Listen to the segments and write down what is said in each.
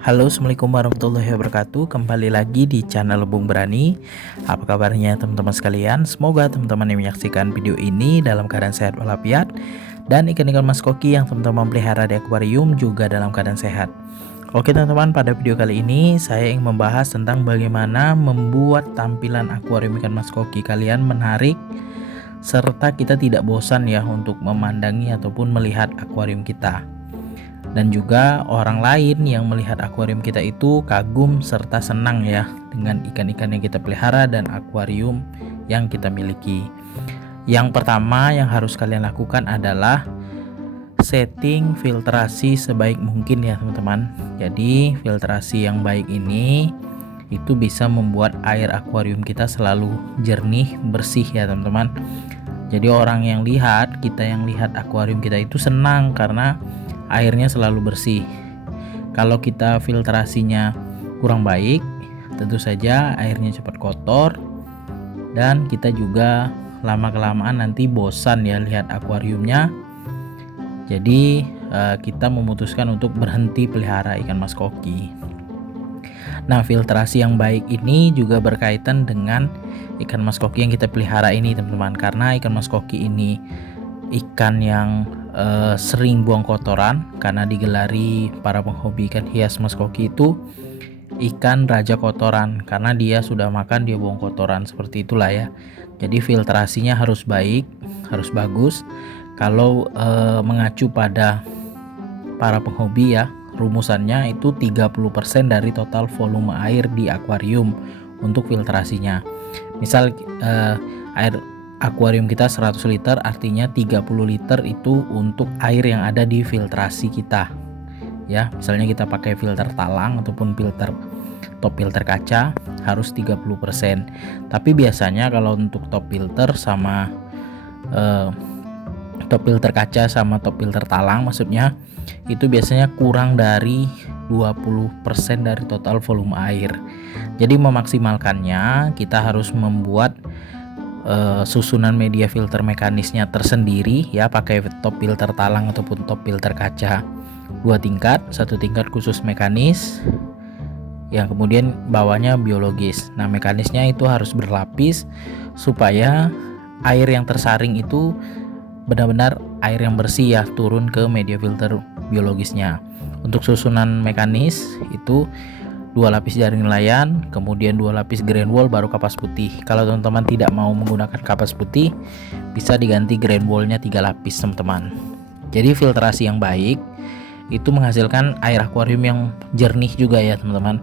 Halo, assalamualaikum warahmatullahi wabarakatuh. Kembali lagi di channel Bung Berani. Apa kabarnya teman-teman sekalian? Semoga teman-teman yang menyaksikan video ini dalam keadaan sehat walafiat, dan ikan-ikan mas koki yang teman-teman pelihara di akuarium juga dalam keadaan sehat. Oke teman-teman, pada video kali ini saya ingin membahas tentang bagaimana membuat tampilan akuarium ikan mas koki kalian menarik, serta kita tidak bosan ya untuk memandangi ataupun melihat akuarium kita. Dan juga orang lain yang melihat akuarium kita itu kagum serta senang ya dengan ikan-ikan yang kita pelihara dan akuarium yang kita miliki. Yang pertama yang harus kalian lakukan adalah setting filtrasi sebaik mungkin ya teman-teman. Jadi filtrasi yang baik ini itu bisa membuat air akuarium kita selalu jernih, bersih ya teman-teman. Jadi orang yang lihat, kita yang lihat akuarium kita itu senang karena airnya selalu bersih. Kalau kita filtrasinya kurang baik, tentu saja airnya cepat kotor, dan kita juga lama-kelamaan nanti bosan ya lihat akuariumnya. Jadi kita memutuskan untuk berhenti pelihara ikan mas koki. Nah, filtrasi yang baik ini juga berkaitan dengan ikan mas koki yang kita pelihara ini teman-teman, karena ikan mas koki ini ikan yang sering buang kotoran, karena digelari para penghobi ikan hias mas koki itu ikan raja kotoran, karena dia sudah makan dia buang kotoran, seperti itulah ya. Jadi filtrasinya harus baik, harus bagus. Kalau mengacu pada para penghobi ya, rumusannya itu 30% dari total volume air di akuarium untuk filtrasinya. Misal air akuarium kita 100 liter, artinya 30 liter itu untuk air yang ada di filtrasi kita ya. Misalnya kita pakai filter talang ataupun top filter kaca, harus 30%. Tapi biasanya kalau untuk top filter sama top filter kaca sama top filter talang maksudnya, itu biasanya kurang dari 20% dari total volume air. Jadi memaksimalkannya kita harus membuat susunan media filter mekanisnya tersendiri ya, pakai top filter talang ataupun top filter kaca 2 tingkat, 1 tingkat khusus mekanis yang kemudian bawahnya biologis. Nah, mekanisnya itu harus berlapis supaya air yang tersaring itu benar-benar air yang bersih ya, turun ke media filter biologisnya. Untuk susunan mekanis itu 2 lapis jaring nelayan, kemudian 2 lapis grain wool, baru kapas putih. Kalau teman-teman tidak mau menggunakan kapas putih, bisa diganti grain woolnya 3 lapis teman-teman. Jadi filtrasi yang baik itu menghasilkan air akuarium yang jernih juga ya teman-teman.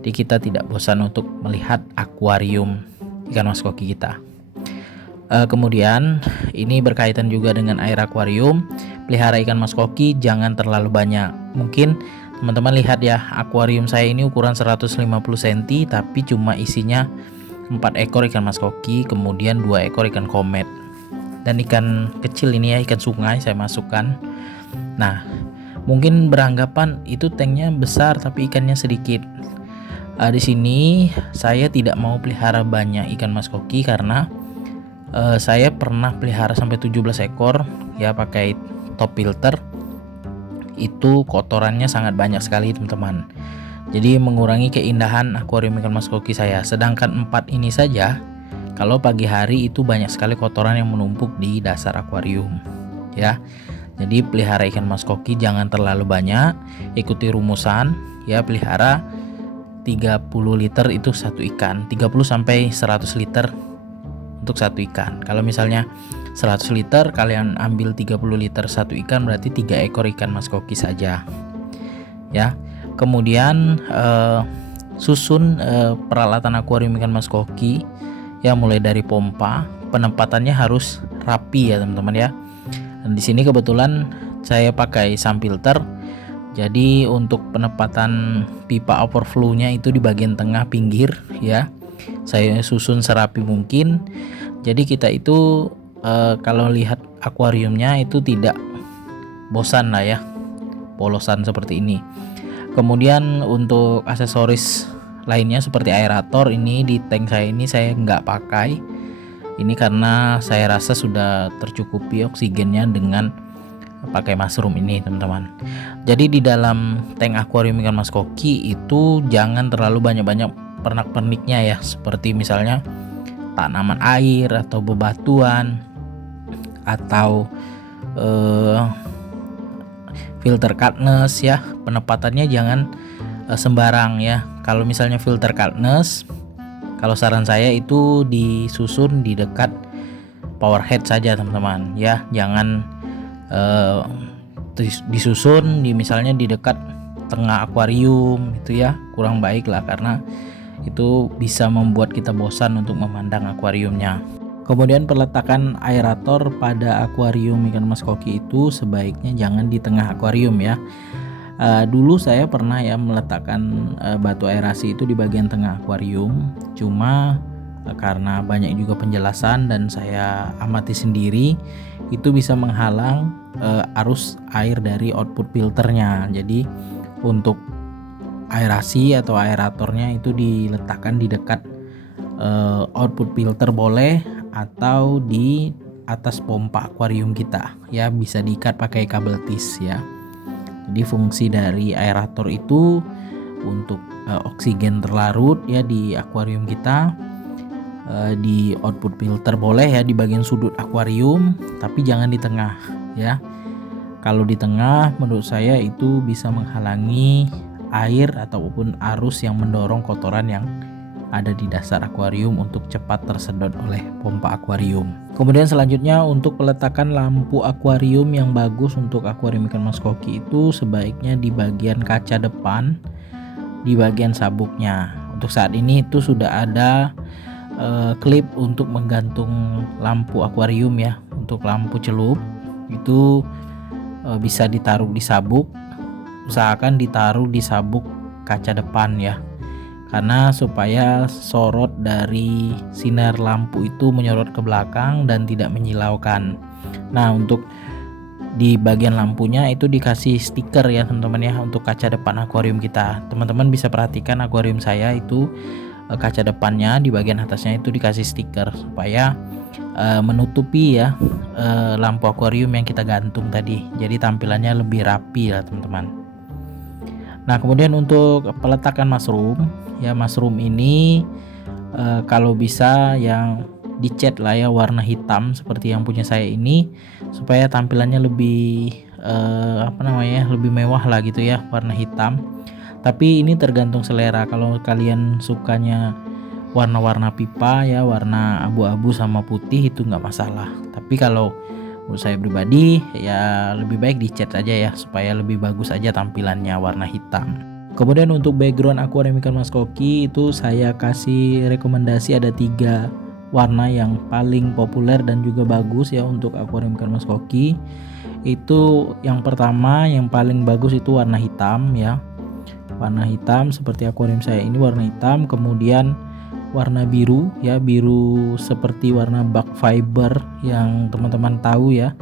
Jadi kita tidak bosan untuk melihat akuarium ikan mas koki kita. Kemudian ini berkaitan juga dengan air akuarium. Pelihara ikan mas koki jangan terlalu banyak. Mungkin teman-teman lihat ya, akuarium saya ini ukuran 150 cm, tapi cuma isinya 4 ekor ikan mas koki, kemudian 2 ekor ikan komet, dan ikan kecil ini ya, ikan sungai saya masukkan. Nah, mungkin beranggapan itu tanknya besar tapi ikannya sedikit. Di sini saya tidak mau pelihara banyak ikan mas koki karena saya pernah pelihara sampai 17 ekor ya pakai top filter. Itu kotorannya sangat banyak sekali teman-teman. Jadi mengurangi keindahan akuarium ikan mas koki saya. Sedangkan 4 ini saja, kalau pagi hari itu banyak sekali kotoran yang menumpuk di dasar akuarium ya. Jadi pelihara ikan mas koki jangan terlalu banyak, ikuti rumusan ya, pelihara 30 liter itu satu ikan, 30 sampai 100 liter untuk satu ikan. Kalau misalnya 100 liter kalian ambil 30 liter satu ikan, berarti 3 ekor ikan mas koki saja ya. Kemudian susun peralatan akuarium ikan mas koki ya, mulai dari pompa, penempatannya harus rapi ya teman-teman ya. Dan di sini kebetulan saya pakai sun filter. Jadi untuk penempatan pipa overflow-nya itu di bagian tengah pinggir ya, saya susun serapi mungkin. Jadi kita itu kalau lihat akuariumnya itu tidak bosan lah ya, polosan seperti ini. Kemudian untuk aksesoris lainnya seperti aerator, ini di tank saya ini saya nggak pakai. Ini karena saya rasa sudah tercukupi oksigennya dengan pakai mushroom ini teman-teman. Jadi di dalam tank akuarium ikan mas koki itu jangan terlalu banyak-banyak pernak-perniknya ya, seperti misalnya tanaman air atau bebatuan atau filter cutness ya. Penempatannya jangan sembarang ya. Kalau misalnya filter cutness, kalau saran saya itu disusun di dekat power head saja teman-teman ya, jangan disusun di misalnya di dekat tengah akuarium itu ya, kurang baik lah, karena itu bisa membuat kita bosan untuk memandang akuariumnya. Kemudian peletakan aerator pada akuarium ikan mas koki itu sebaiknya jangan di tengah akuarium ya. Dulu saya pernah ya meletakkan batu aerasi itu di bagian tengah akuarium, cuma karena banyak juga penjelasan dan saya amati sendiri, itu bisa menghalang arus air dari output filternya. Jadi untuk aerasi atau aeratornya itu diletakkan di dekat output filter boleh, atau di atas pompa akuarium kita ya, bisa diikat pakai kabel tis ya. Jadi fungsi dari aerator itu untuk oksigen terlarut ya di akuarium kita. Di output filter boleh ya di bagian sudut akuarium, tapi jangan di tengah ya. Kalau di tengah menurut saya itu bisa menghalangi air ataupun arus yang mendorong kotoran yang ada di dasar akuarium untuk cepat tersedot oleh pompa akuarium. Kemudian selanjutnya untuk peletakan lampu akuarium yang bagus untuk akuarium ikan mas koki itu sebaiknya di bagian kaca depan, di bagian sabuknya. Untuk saat ini itu sudah ada klip untuk menggantung lampu akuarium ya. Untuk lampu celup itu bisa ditaruh di sabuk, usahakan ditaruh di sabuk kaca depan ya, karena supaya sorot dari sinar lampu itu menyorot ke belakang dan tidak menyilaukan. Nah untuk di bagian lampunya itu dikasih stiker ya teman-teman ya, untuk kaca depan akuarium kita. Teman-teman bisa perhatikan akuarium saya itu kaca depannya di bagian atasnya itu dikasih stiker supaya menutupi ya lampu akuarium yang kita gantung tadi, jadi tampilannya lebih rapi lah teman-teman. Nah kemudian untuk peletakan mushroom ya, mushroom ini kalau bisa yang dicat lah ya warna hitam seperti yang punya saya ini, supaya tampilannya lebih lebih mewah lah gitu ya, warna hitam. Tapi ini tergantung selera. Kalau kalian sukanya warna-warna pipa ya, warna abu-abu sama putih, itu nggak masalah. Tapi kalau menurut saya pribadi ya lebih baik dicat aja ya, supaya lebih bagus aja tampilannya warna hitam. Kemudian untuk background akuarium ikan mas koki itu saya kasih rekomendasi ada 3 warna yang paling populer dan juga bagus ya untuk akuarium ikan mas koki. Itu yang pertama, yang paling bagus itu warna hitam ya. Warna hitam seperti akuarium saya ini warna hitam. Kemudian warna biru ya, biru seperti warna bug fiber yang teman-teman tahu ya.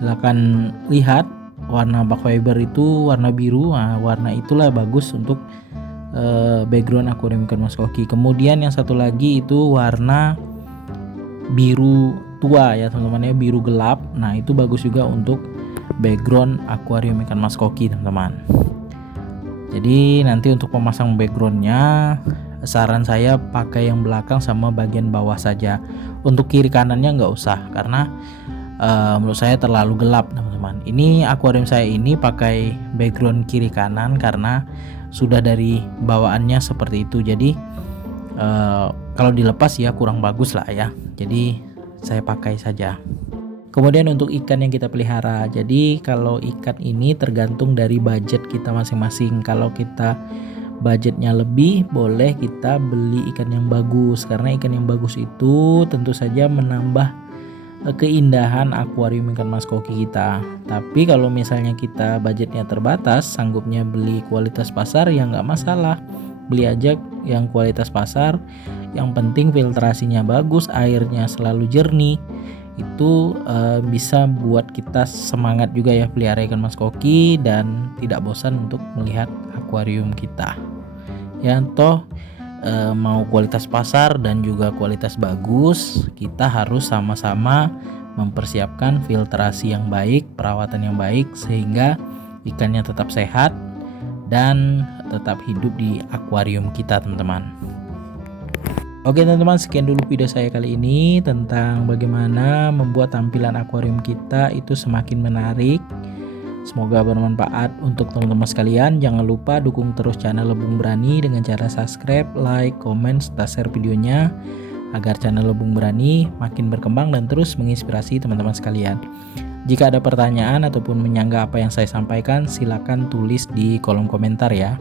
Silakan lihat warna bug fiber itu warna biru. Nah, warna itulah bagus untuk background akuarium ikan mas koki. Kemudian yang satu lagi itu warna biru tua ya teman-teman ya, biru gelap. Nah itu bagus juga untuk background akuarium ikan mas koki teman-teman. Jadi nanti untuk pemasang backgroundnya saran saya pakai yang belakang sama bagian bawah saja. Untuk kiri kanannya nggak usah, karena menurut saya terlalu gelap teman-teman. Ini akuarium saya ini pakai background kiri kanan karena sudah dari bawaannya seperti itu. Jadi kalau dilepas ya kurang bagus lah ya. Jadi saya pakai saja. Kemudian untuk ikan yang kita pelihara, jadi kalau ikan ini tergantung dari budget kita masing-masing. Kalau kita budgetnya lebih, boleh kita beli ikan yang bagus, karena ikan yang bagus itu tentu saja menambah keindahan akuarium ikan mas koki kita. Tapi kalau misalnya kita budgetnya terbatas, sanggupnya beli kualitas pasar, ya nggak masalah, beli aja yang kualitas pasar. Yang penting filtrasinya bagus, airnya selalu jernih. Itu bisa buat kita semangat juga ya pelihara ikan mas koki dan tidak bosan untuk melihat akuarium kita ya. Toh mau kualitas pasar dan juga kualitas bagus, kita harus sama-sama mempersiapkan filtrasi yang baik, perawatan yang baik sehingga ikannya tetap sehat dan tetap hidup di akuarium kita, teman-teman. Oke teman-teman, sekian dulu video saya kali ini tentang bagaimana membuat tampilan akuarium kita itu semakin menarik. Semoga bermanfaat untuk teman-teman sekalian. Jangan lupa dukung terus channel Lebung Berani dengan cara subscribe, like, komen, serta share videonya agar channel Lebung Berani makin berkembang dan terus menginspirasi teman-teman sekalian. Jika ada pertanyaan ataupun menyanggah apa yang saya sampaikan, silakan tulis di kolom komentar ya.